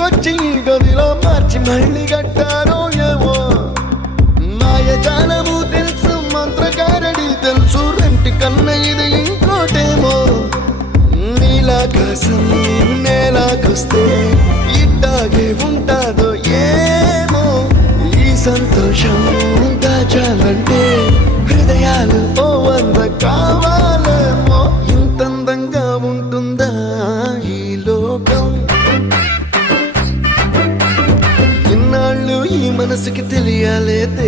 ఇంటికొచ్చి గదిలో మార్చి మళ్ళీ కట్టారో ఏమో మాయజాలము తెలుసు మంత్రకారడి తెలుసు రెంటి కన్న ఇది ఇంకోటేమో నీలాకాశం నేలాకొస్తే ఇట్టాగే ఉంటాదో ఏమో ఈ సంతోషం దాచాలంటే హృదయాలు ఓ వంద కావాలేమో ఇంతందంగా ఉంటుందా ఈ లోకం ఇన్నాళ్ళు ఈ మనసుకి తెలియాలే